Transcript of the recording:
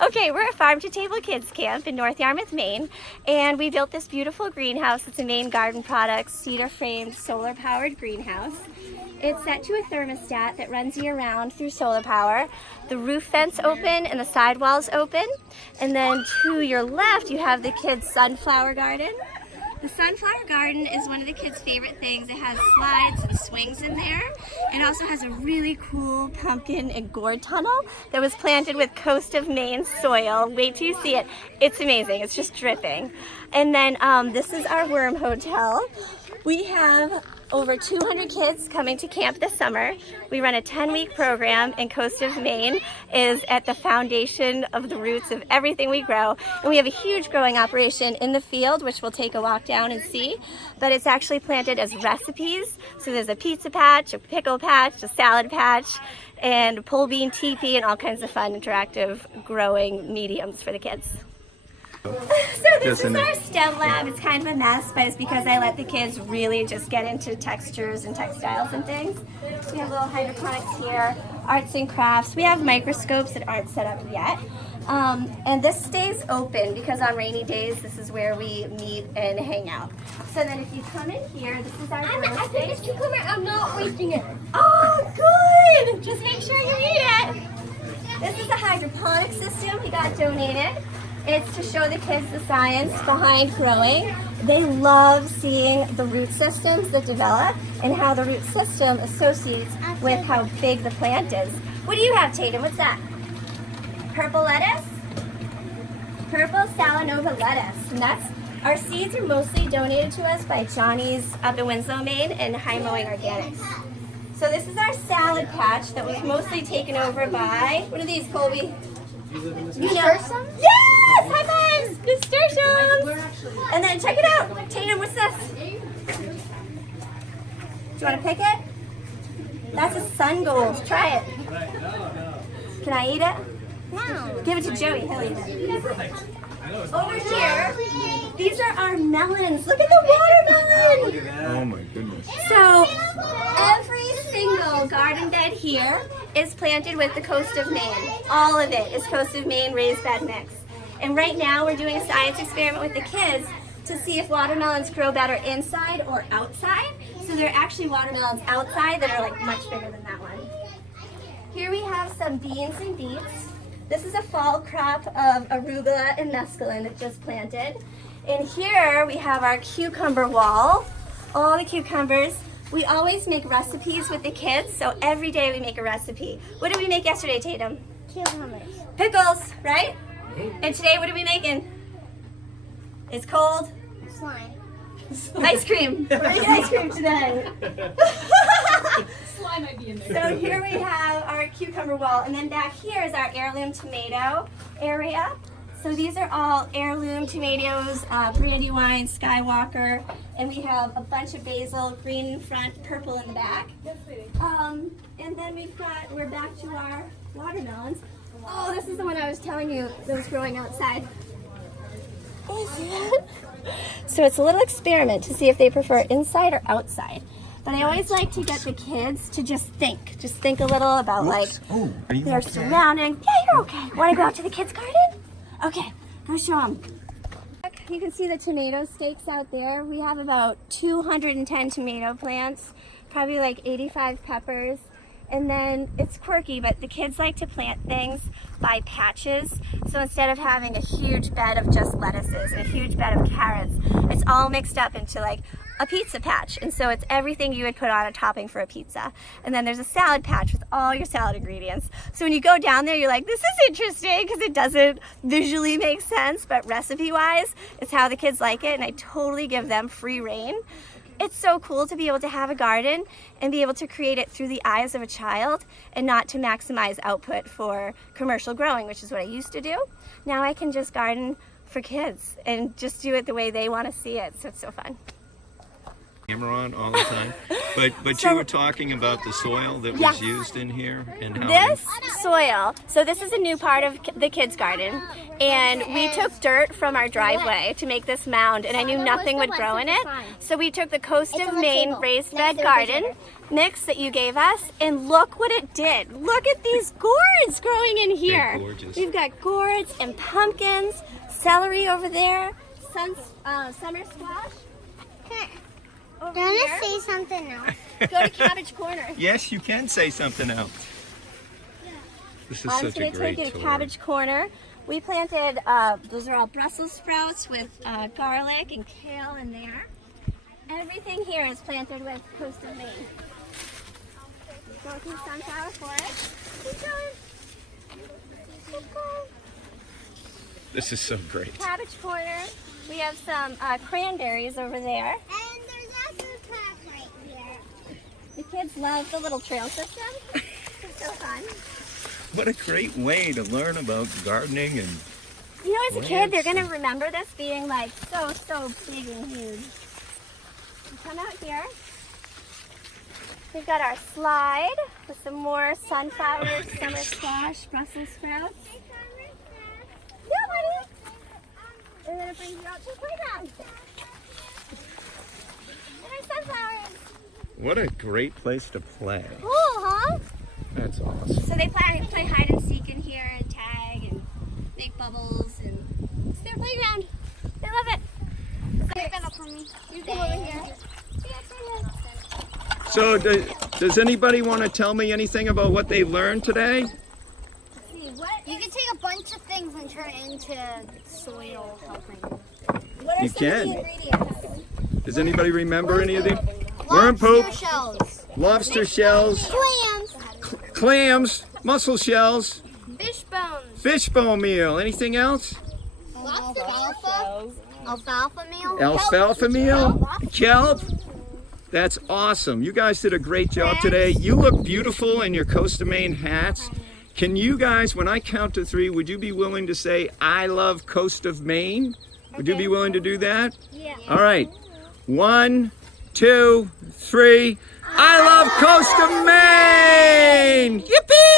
Okay, we're at Farm to Table Kids Camp in North Yarmouth, Maine, and we built this beautiful greenhouse. It's a Maine Garden Products cedar-framed, solar-powered greenhouse. It's set to a thermostat that runs year-round through solar power. The roof vents open and the sidewalls open. And then to your left, you have the kids' sunflower garden. The sunflower garden is one of the kids' favorite things. It has slides and swings in there. It also has a really cool pumpkin and gourd tunnel that was planted with Coast of Maine soil. Wait till you see it. It's amazing. It's just dripping. And then this is our worm hotel. We have over 200 kids coming to camp this summer. We run a 10-week program, and Coast of Maine is at the foundation of the roots of everything we grow. And we have a huge growing operation in the field, which we'll take a walk down and see. But it's actually planted as recipes. So there's a pizza patch, a pickle patch, a salad patch, and a pole bean teepee, and all kinds of fun interactive growing mediums for the kids. So this is our STEM lab. It's kind of a mess, but it's because I let the kids really just get into textures and textiles and things. We have little hydroponics here, arts and crafts. We have microscopes that aren't set up yet. And this stays open because on rainy days, this is where we meet and hang out. So then if you come in here, this is our I think it's cucumber. I'm not wasting it. Oh, good! Just make sure you eat it. This is a hydroponic system we got donated. It's to show the kids the science behind growing. They love seeing the root systems that develop and how the root system associates with how big the plant is. What do you have, Tatum? What's that? Purple lettuce? Purple Salanova lettuce. And our seeds are mostly donated to us by Johnny's up in Winslow, Maine, and High Mowing Organics. So this is our salad patch that was mostly taken over by, what are these, Colby? Nasturtiums? Yes! High fives! Nasturtiums! And then check it out. Tatum, what's this? Do you want to pick it? That's a sun gold. Try it. Can I eat it? No. Give it to Joey. He'll eat it. Over here, these are our melons. Look at the watermelon! Oh my goodness. So, every single garden bed here is planted with the Coast of Maine. All of it is Coast of Maine raised bed mix. And right now we're doing a science experiment with the kids to see if watermelons grow better inside or outside. So there are actually watermelons outside that are like much bigger than that one. Here we have some beans and beets. This is a fall crop of arugula and mesclun that just planted. And here we have our cucumber wall, all the cucumbers. We always make recipes with the kids, so every day we make a recipe. What did we make yesterday, Tatum? Cucumbers. Pickles, right? And today, what are we making? It's cold. Slime. Ice cream. We're making ice cream today. Slime might be in there. So here we have our cucumber wall, and then back here is our heirloom tomato area. So these are all heirloom tomatoes, Brandywine, Skywalker, and we have a bunch of basil, green in front, purple in the back. And then we're back to our watermelons. Oh, this is the one I was telling you that was growing outside. So it's a little experiment to see if they prefer inside or outside. But I always like to get the kids to just think a little about like their surrounding. Yeah, you're okay. Want to go out to the kids' garden? Okay, go show them. You can see the tomato stakes out there. We have about 210 tomato plants, probably like 85 peppers. And then it's quirky, but the kids like to plant things by patches. So instead of having a huge bed of just lettuces and a huge bed of carrots, it's all mixed up into like a pizza patch. And so it's everything you would put on a topping for a pizza. And then there's a salad patch with all your salad ingredients. So when you go down there, you're like, this is interesting because it doesn't visually make sense, but recipe-wise, it's how the kids like it. And I totally give them free reign. It's so cool to be able to have a garden and be able to create it through the eyes of a child and not to maximize output for commercial growing, which is what I used to do. Now I can just garden for kids and just do it the way they want to see it. So it's so fun. camera on all the time. But you were talking about the soil that was used in here and how This soil, so this is a new part of the kids' garden, and we took dirt from our driveway to make this mound, and I knew nothing would grow in it. So we took the Coast of Maine raised bed garden mix that you gave us, and look what it did. Look at these gourds growing in here. They're gorgeous. We've got gourds and pumpkins, celery over there, summer squash. Over I'm here. gonna say something else. Go to Cabbage Corner. Yes, you can say something else. This is I'm such a going to great take you to tour. Cabbage Corner. We planted, those are all Brussels sprouts with garlic and kale in there. Everything here is planted with Coast of Maine. Go through sunflower forest. Keep going. Keep going. This is so great. Cabbage Corner. We have some cranberries over there. And there's also a track right here. The kids love the little trail system. It's so fun. What a great way to learn about gardening and You know, as a kid, they're Plants. going to remember this being like so big and huge. You come out here. We've got our slide with some more sunflowers, summer squash, Brussels sprouts. Yeah, buddy. And then it brings you out to the playground. And our sunflowers. what a great place to play. Cool, huh? That's awesome. So they play hide and seek in here and tag and make bubbles, and it's their playground. They love it. Pick that up for me. You come over here. See, it's right here. So does anybody want to tell me anything about what they learned today? See, what You can take a bunch of things and turn it into soil helping. What are You some can. of the ingredients? Does anybody remember any of these? Worm poop, Lobster shells. lobster shells, Clams. clams, mussel shells, Fish bones. fishbone meal. Anything else? Alfalfa. Alfalfa meal. Alfalfa meal, kelp. That's awesome. You guys did a great job today. You look beautiful in your Coast of Maine hats. Can you guys, when I count to 3, would you be willing to say, I love Coast of Maine? Would you be willing to do that? Yeah. All right. 1, 2, 3. I love Coast of Maine! Yippee!